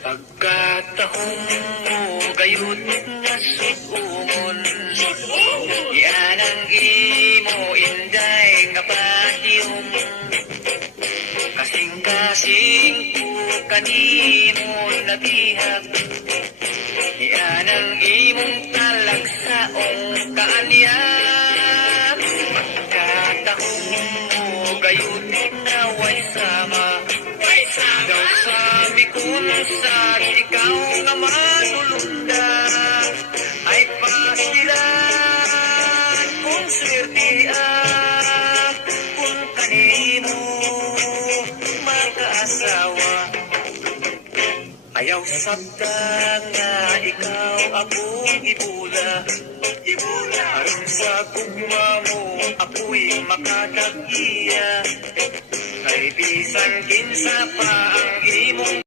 Pagkatahong mo gayud nga sugungon, yan ang imo inday kapatiyong. Kasing-kasing ko kanimo nabihag, yan ang imong talagsaong kaanyag. Pagkatahong mo gayud na way sama, daw sa mikon sa ikaw nga manulunda, ay pasilan kung swertian kung kanimo makaasawa. Ayaw sabta nga ikaw akong ibula, aron sa gugma mo ako'y makatag-iya. Kay bisan kinsa pa ang imong